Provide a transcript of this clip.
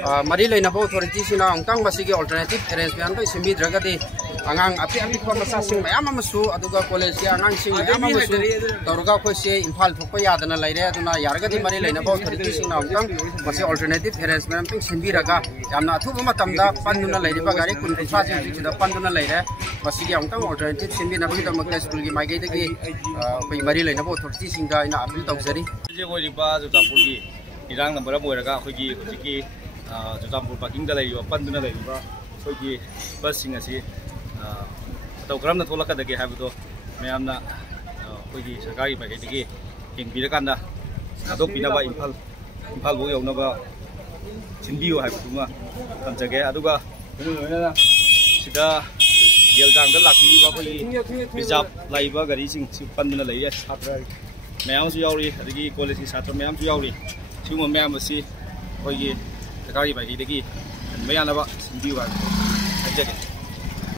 मरी लेना अथॉरिटी सिना अंतंग बसिगे alternative arrangement तो सिमिद्रगदि आंगांग अपि अपि मसासिंग मयाम अमसु अदुगा कॉलेज के आंगांसिंग मयाम अमसु तौरगा खोसे इम्फाल थोप यादना लेरे अदुना यारगदि मरी लेना अथॉरिटी सिना अंतंग बसि अल्टरनेटिव अरेंजमेंट तो सिमिरगा यामना अथुबा मतमदा पन्नुना लेरिबा गारी कुन कुसा जिसिदा पन्नुना लेरे बसिगे अंतंग अल्टरनेटिव सिमिनाबि दमक स्कूल की माइगैदगी कोई मरी लेना अथॉरिटी सिंगा इना अपील तौजरी जे ओइरिबा जुतापुरगी इरांग नंबर बोइरगा अखोगी हुजिकी जुतापुर पार्किंग दा लेरिबा पन्नुना लेरिबा अखोगी बस सिंग असि तौ करमना थोलकदगे हाबदो मैमना अखोगी सरकारी माइगैदगी येंबिरकांदा आदोपिनाबा इम्फाल बो यौनबा सिंबियो हाबदुमा तमजगे अदुगा सिदा गेलजांग दा लाखिबा अखोगी रिजर्व लाइबा गाड़ी सिंग पन्नुना लेरिया छात्र मैम यावरी अदगी कॉलेज की छात्र मैम यावरी सिगुम मैम असी अखोगी सरकारी माइगैदगी मैयानबा सिंबियो हाबदो हाइजगे।